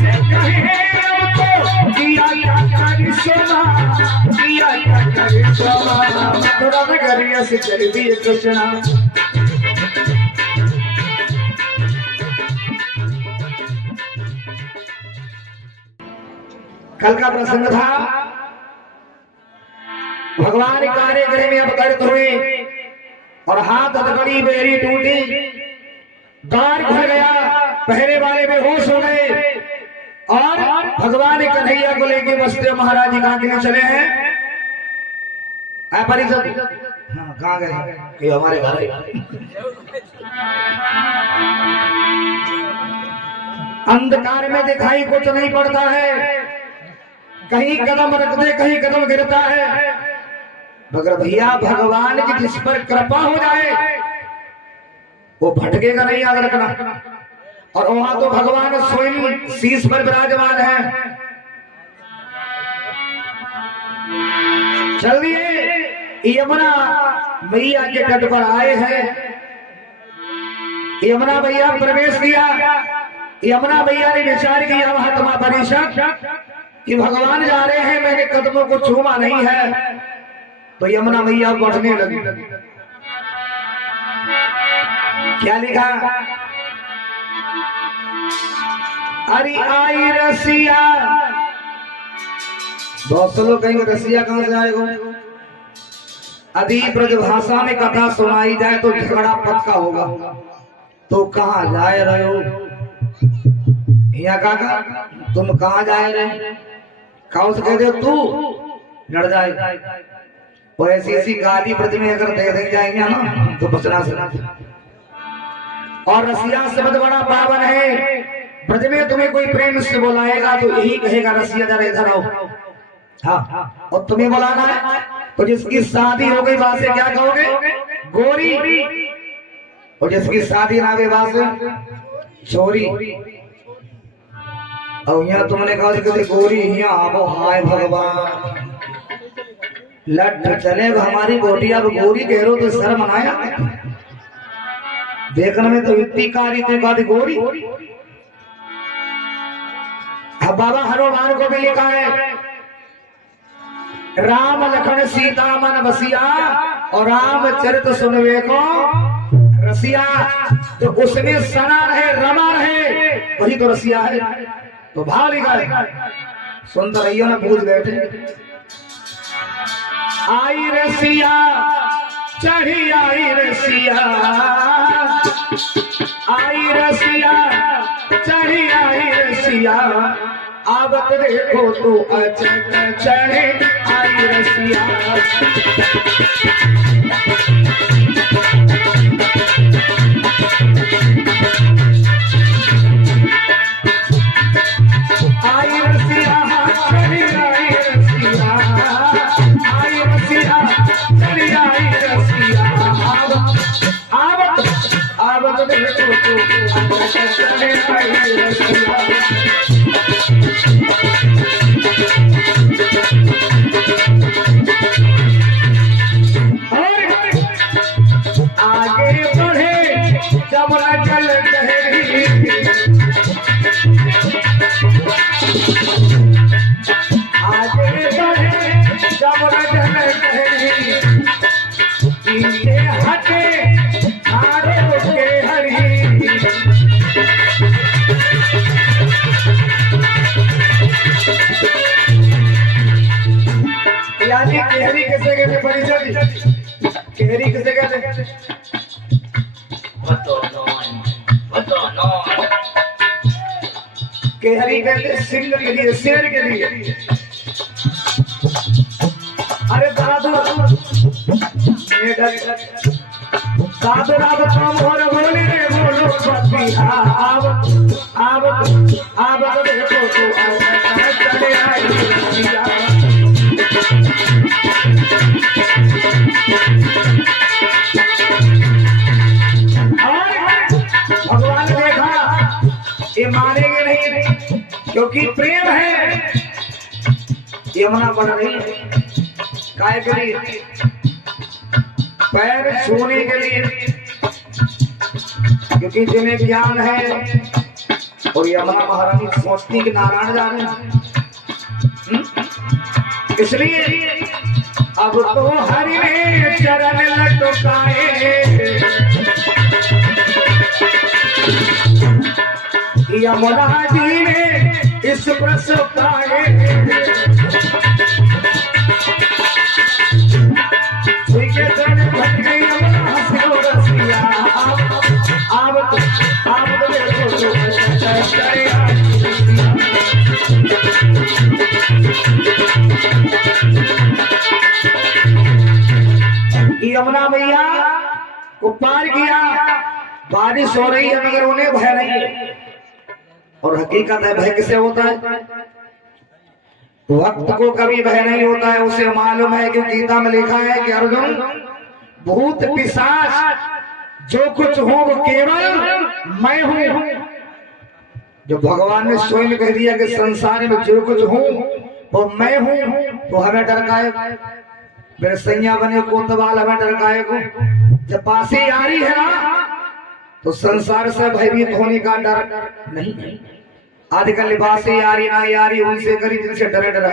से कहे तो किया क्या करे सोना, किया क्या करे सोना, मथुरा नगरिया से कर दिए कृष्णा। कल का प्रसंग था, भगवान कार्यक्रम में अवतरित हुए और हाथ हथकड़ी बेरी टूटी, द्वार खुल गया, पहरे वाले बेहोश हो गए और भगवान कन्हैया को लेके बसते महाराज जी कहाँ के लिए चले हैं? परिषद हाँ कहाँ गए? ये हमारे घर अंधकार में दिखाई कुछ नहीं पड़ता है, कहीं कदम रखते कहीं कदम गिरता है, मगर भैया भगवान की जिस पर कृपा हो जाए वो भटकेगा नहीं, याद रखना। और वहां तो भगवान स्वयं शीश पर विराजमान है। चलिए यमुना मैया के तट पर आए हैं। यमुना मैया प्रवेश किया, यमुना मैया ने विचार किया महात्मा परिषद कि भगवान जा रहे हैं, मेरे कदमों को छूमा नहीं है, तो यमुना मैया बढ़ने लगी। क्या लिखा? अरे आई रसिया, बहुत से लोग कहेंगे रसिया कहां से आएगा? यदि ब्रज भाषा में कथा सुनाई जाए तो झगड़ा पक्का होगा। तो कहाँ जाए रहे हो? यहाँ काका तुम कहाँ जाए रहे? कौन से कहते हो तू लड़ जाए? वो ऐसी ऐसी गाली ब्रज में अगर दे जाएंगे ना तो बचना से। और रसिया शब्द बड़ा पावन है, ब्रज में तुम्हें कोई प्रेम से बुलाएगा तो यही कहेगा रसिया जरा इधर आओ। हाँ, और तुम्हें बुलाना है तो जिसकी शादी हो गई वहां से क्या कहोगे? गोरी। और जिसकी शादी ना हुई वहां से छोरी। और यहाँ तुमने कहा कि गोरी यहाँ आवो, हाय भगवान लट चलेगा हमारी गोटी। अब गोरी कह रो तो शर्म आया? देखने में तो इतनी कारी थी बात गोरी। अब बाबा हनुमान को भी लिखा है, राम लखन सीता मन बसिया और रामचरित सुनवे को रसिया। तो उसमें सना रहे रमा रहे वही तो रसिया है। तो भाव लिखा है, सुंदर रहियो ना भूल बैठे। आई रसिया चढ़ी आई रसिया, आई रसिया चढ़ी आई रसिया, आवत देखो तो अचक चढ़े आई रसिया। आई रसिया चढ़ी आई रसिया, आई रसिया चढ़ी आई रसिया, आवत आवत देखो तो अचक चढ़े आई रसिया। आगे बढ़े जमुना जल गहरी, आगे बढ़े जमुना जल गहरी, पीछे हटे हारों के हरी। यानी केहरी किसे कहते? परिचय केहरी किसे कहते? केहरी कहते सिंह के लिए, शेर के लिए। अरे दादू दादू राव तुम और बोले रे बोलो बतिया, आवत आवत आवत देखो तो चले आई रसिया। भगवान ने देखा ये मानेंगे नहीं क्योंकि प्रेम है। यमुना बढ़ रही काय के लिए? पैर छूने के लिए, क्योंकि जिन्हें ज्ञान है और यमुना महारानी सोचती कि नारायण जा रहे हैं, इसलिए अब तो हरि ने चरण लटकाए, यमुना जी ने इस प्रसव पाए, यमुना मैया को पार किया। बारिश हो रही है मगर उन्हें भय नहीं है। और हकीकत है भय किसे होता है? वक्त को कभी भय नहीं होता है, उसे मालूम है कि गीता में लिखा है कि अर्जुन भूत पिशाच जो कुछ हो वो केवल मैं हूं। जो भगवान ने स्वयं कह दिया कि संसार में जो कुछ हूं वो मैं हूं, तो हमें डर का है? मेरे सैया बने कोतवाल हमें डर का को? जब बासी आ रही है ना तो संसार से भयभीत होने का डर नहीं। आजकल बासी यारी ना यारी उनसे करी जिनसे डरे डरा।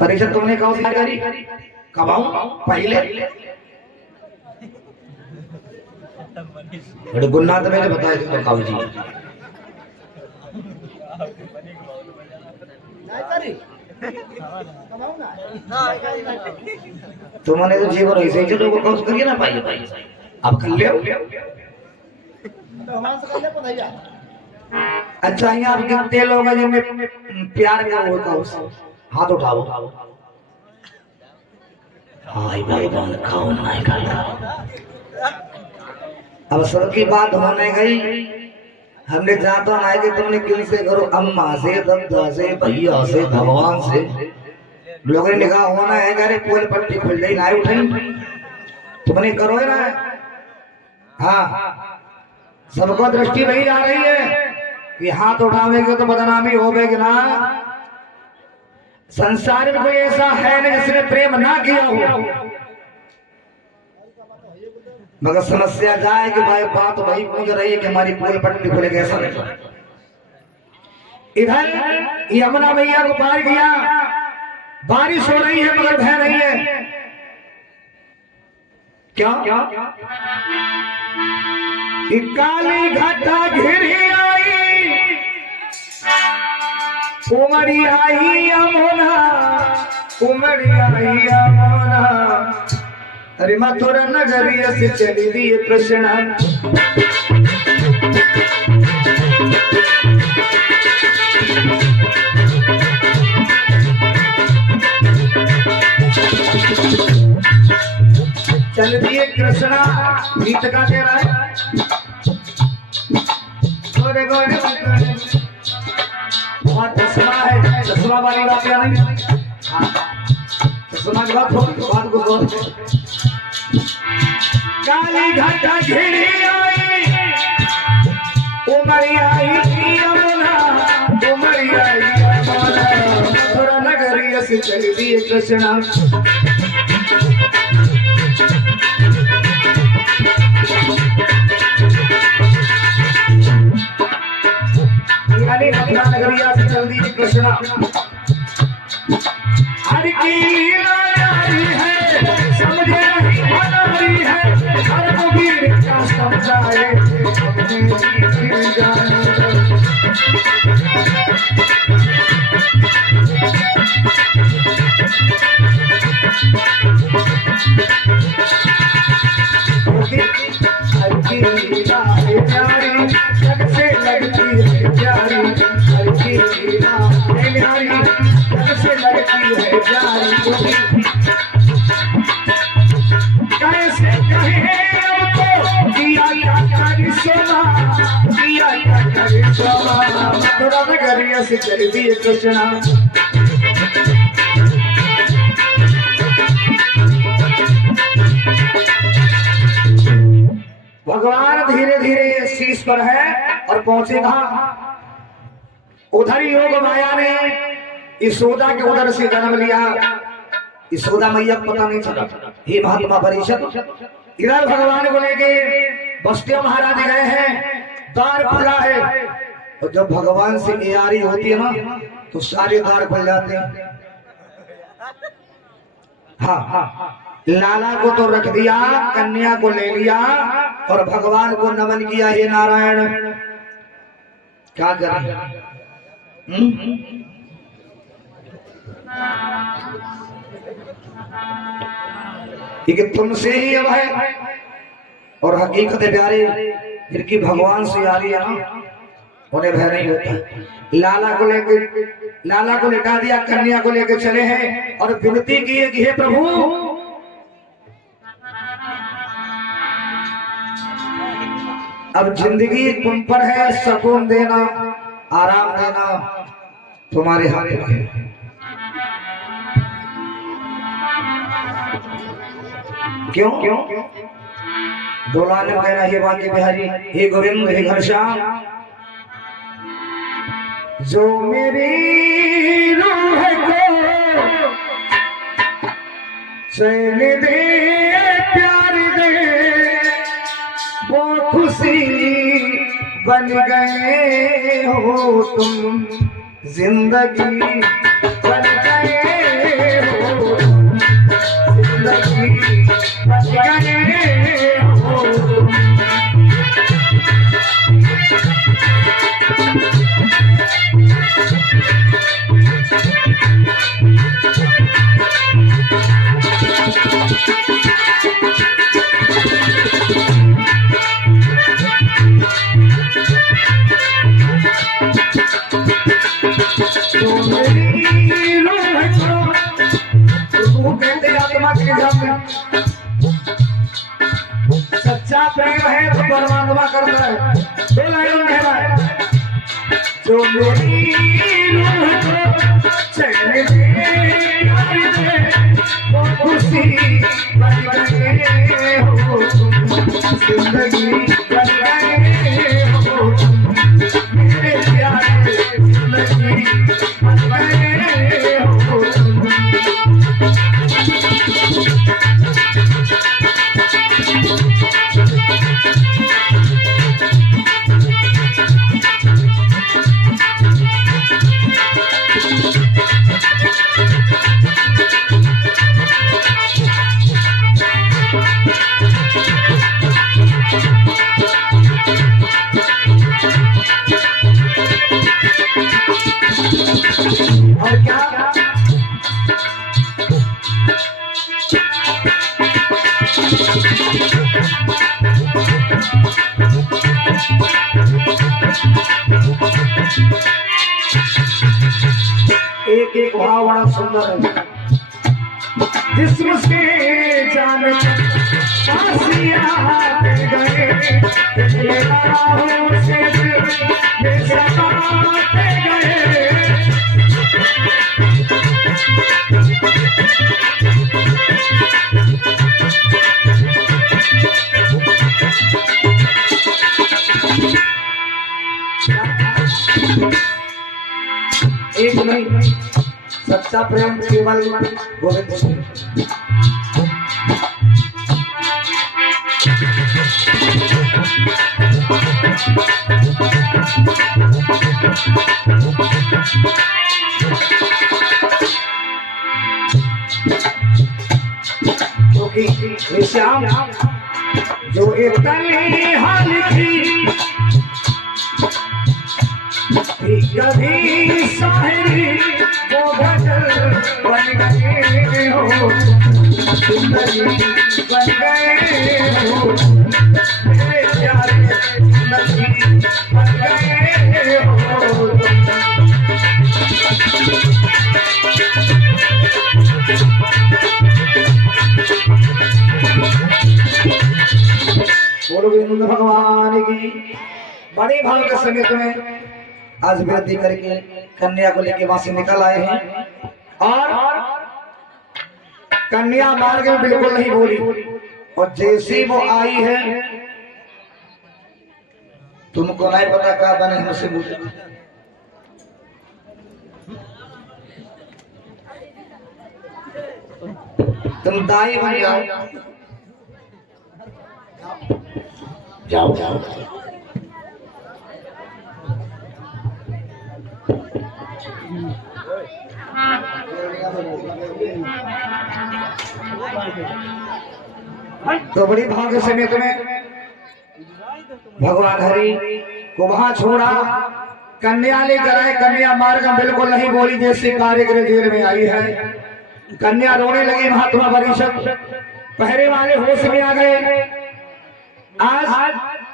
परीक्षा तुमने कहा करी कमाऊ पहले बड़े गुन्ना तो मैंने बताया तो काऊ जी तुमने तो जीवन ऐसे ही लोगों को करिए ना भाई भाई आप कर ले तो हमारे से कर ले पता है। अच्छा यहाँ आप कितने लोग हैं जिनमें प्यार का होता है? हाथ उठाओ। हाय भाई बंद खाओ नहीं खाओ। अब सबकी बात होने गई, हमने जाता ना कि तुमने किन से करो, अम्मा से, दादा से, भैया से, भगवान से। लोगों ने कहा होना है अरे पोल पट्टी खुल गई ना उठे, तुमने करो है ना। हाँ सबको दृष्टि नहीं आ रही है कि हाथ उठावेंगे तो बदनामी होगी ना। संसार में कोई ऐसा है नहीं जिसने प्रेम ना किया हो, मगर समस्या जाए कि भाई बात वही पूछ रही है कि हमारी पोल पट्टी खुले कैसा नहीं। इधर यमुना मैया को पार किया, बारिश हो रही है मगर भय नहीं है। क्या काली घटा घिरी आई, उमड़ी आई यमुना, उमड़ी आई यमुना। अरे मथुरा नगरिया से चली दी कृष्णा। चल दिए कृष्णा, गीत का दे रहा है। गोरे गोरे बहुत चश्मा है, चश्मा वाली बात क्या नहीं। चश्मा की बात हो, बात को बोल। काली घटा घिरी आई, उमड़ी आई यमुना, उमड़ी आई यमुना। थोड़ा नगरिया से चली दी कृष्णा। मथुरा नगरिया से चल दी कृष्णा। हर की लीला न्यारी है, समझे नहीं बनारी है, हर को वीर क्या समझाए अपने जान। हर की लीला न्यारी जग से लगती है प्यारी, हर की लीला न्यारी जग से लगती है प्यारी। कैसे कहे उनको दिया क्या करी सोना, दिया क्या करी सोना। मथुरा नगरिया से चल दी कृष्णा। भगवान धीरे धीरे शीश पर है और पहुंचे कहां? उधर ही योग माया ने यशोदा के उधर से जन्म लिया। यशोदा मैया को पता नहीं चला। हे महात्मा परिषद, इधर भगवान को लेके वसुदेव महाराज गए हैं। द्वार खुला है। और जब भगवान से यारी होती है ना तो सारे द्वार खुल जाते हैं। हाँ, लाला को तो रख दिया, कन्या को ले लिया और भगवान को नमन किया। हे नारायण, क्या करें? कि तुमसे ही अब है और हकीकत है प्यारे, फिर की भगवान से आ रही है ना, उन्हें भय नहीं होता। लाला को लिटा दिया, कन्या को लेकर चले हैं और विनती की है कि हे प्रभु, अब जिंदगी तुम पर है, सुकून देना, आराम देना तुम्हारे हाथ में है। क्यों? दुल्हा ने कहना, हे बांके बिहारी, हे गोविंद, हे घनश्याम, जो मेरी रूह को चैन दे, प्यार दे, वो खुशी बन गए हो तुम, जिंदगी बन गए हो, जिंदगी बन गए हो। सच्चा प्रेम है तो परमात्मा करता है। दो लाइन में है, जो मेरी रूह को चैन दे, वो खुशी बन गए हो, जिंदगी बन गए हो, मेरे प्यारे, जिंदगी बन गए हो। और क्या एक एक भाव बड़ा सुंदर है, जिस्म से जान आसिया गए, से गए। एक नहीं, सच्चा प्रेम केवल गोविंद से। क्योंकि श्याम जो एक तन्हा लिखी, कभी शायरी वो गजल बन गए हो, जिंदगी बन गए हो, मेरे प्यारे, जिंदगी बन गए हो। गोविंद भगवान की बड़े भाव के समेत में आज विनती करके कन्या को लेके वहां से निकल आए हैं। और कन्या मार्ग में बिल्कुल नहीं बोली, और जैसी वो आई है, तुमको नहीं पता क्या बने हमसे बोले। तुम दाई बन जाओ, जाओ तो बड़ी भाग्य से मैं तुम्हें भगवान हरि को वहां छोड़ा, कन्या लेकर आए। कन्या मार्ग में बिल्कुल नहीं बोली, जैसे कार्यक्रम जेल में आई है। कन्या रोने लगी। महात्मा परिषद पहरे वाले होश में आ गए। आज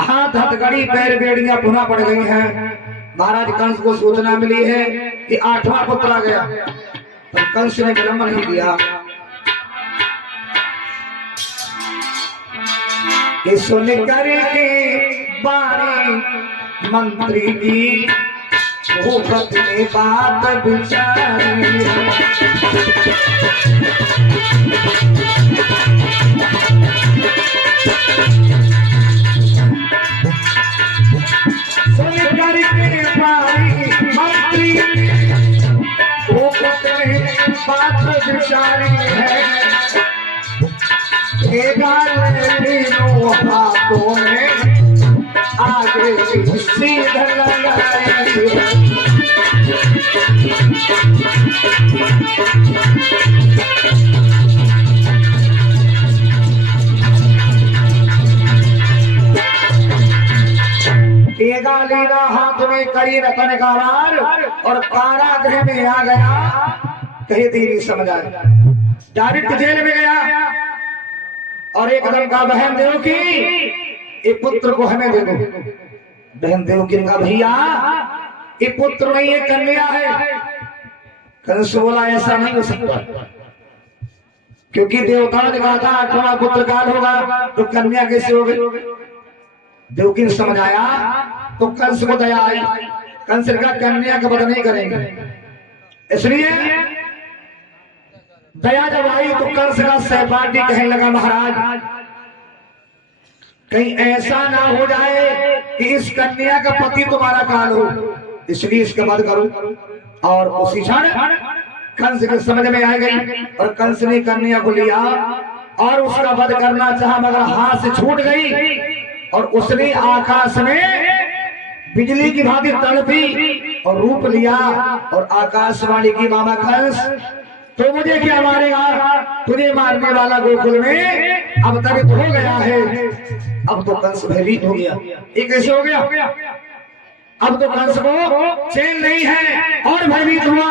हाथ हथकड़ी पैर बेड़ियां पुनः पड़ गई हैं। महाराज कंस को सूचना मिली है कि 8वां पुत्र आ गया, पर कंस ने विलंब नहीं किया। कि सुन करके बारी मंत्री की भूपति ने बात विचारी। सुन करके बारी मंत्री भूपति ने बात विचारी है। तीनों हाथों में आगे सीधा लगाई। लीला हाथ में करी रतन का वार और कारागृह में आ गया। कहीं देरी समझ आया, डायरेक्ट जेल में गया और एकदम का बहन देवकी ये पुत्र को हमें दे दो। बहन देवकी ने कहा भैया ये पुत्र नहीं, ये कन्या है। कंस बोला ऐसा नहीं हो सकता, क्योंकि देवता ने कहा था 8वां पुत्र काल होगा, तो कन्या कैसे हो गई। देवकी ने समझ आया तो कंस को दया आई। कंस ने कहा कन्या का वध नहीं करेंगे। इसलिए दया जब आई तो कंस का सहपाठी कहने लगा महाराज कहीं ऐसा ना हो जाए कि इस कन्या का पति तुम्हारा काल हो, इसलिए इसका वध करो। और उसी क्षण कंस के समझ में आ गई और कंस ने कन्या को लिया और उसका वध करना चाहा, मगर हाथ से छूट गई और उसने आकाश में बिजली की भांति तड़पी और रूप लिया और आकाशवाणी की मामा कंस तो मुझे क्या मारेगा, तुझे मारने वाला गोकुल में अब तक हो गया है। अब तो कंस भयभीत हो गया। ये कैसे हो गया? अब तो कंस को चैन नहीं है और भयभीत हुआ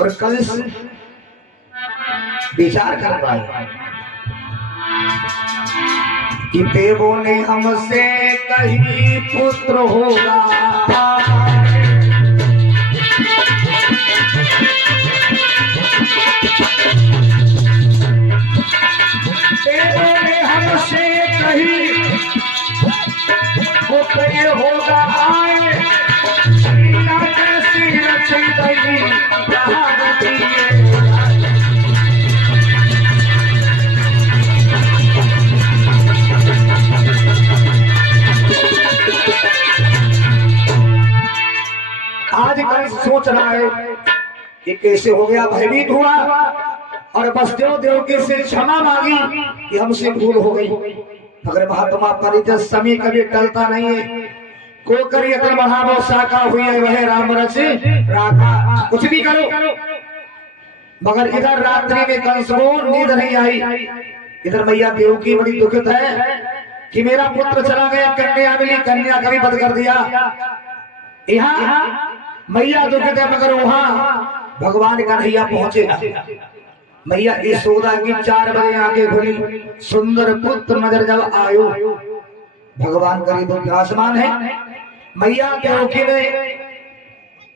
और कंस विचार कर पाया कि देवों ने हमसे कहीं पुत्र होगा, देवों ने हमसे कहीं पुत्र होगा आए, कैसी रची गई कहावती है। आज कंस सोच रहा है कि कैसे हो गया, भयभीत हुआ और बसदेव देवकी से क्षमा मांगी कि हमसे भूल हो गई। अगर महात्मा परिचय समय कभी टलता नहीं है, को करिए अगर महावो शाखा हुई है वह राम रच राखा, कुछ भी करो। मगर इधर रात्रि में कंस को नींद नहीं आई। इधर मैया देवकी बड़ी दुखित है कि मेरा पुत्र चला गया, कन्या मिली, कन्या का भी वध कर दिया। यहाँ मैया दुखित है, मगर वहां भगवान का नैया पहुंचे ना। मैया यशोदा की 4 बजे आंखें खुली, सुंदर पुत्र नजर जब आयो, भगवान करीब विराजमान है। मैया देवकी ने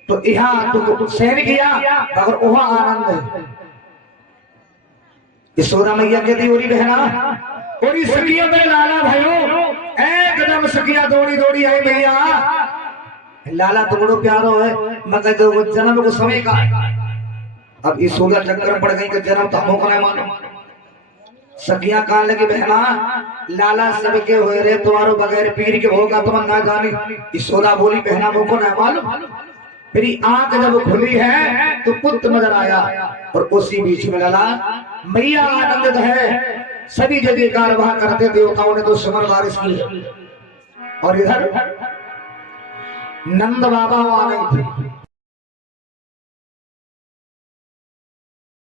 तो यहाँ दुख सहन किया, मगर वहां आनंद है। यशोदा मैया कहती ओरी बहना ओरी सखिया में लाला भयो, एकदम सखिया दौड़ी दौड़ी आई मैया। लाला तो बड़ो प्यारो है, मगर जो जन्म को समय का अब इस सोलह चक्कर पड़ गई कि जन्म तो हमको नहीं मानो। सखियां कहा लगी बहना लाला सबके हुए रे, तुम्हारो बगैर पीर के होगा तुम ना जाने। इस सोलह बोली बहना मुझको नहीं मालूम। मेरी आंख जब खुली है तो पुत्र नजर आया और उसी बीच में लाला मैया आनंदित है। सभी जगह कारवाह करते देवताओं ने तो सुमन बारिश की और इधर नंद बाबा आ गए थे।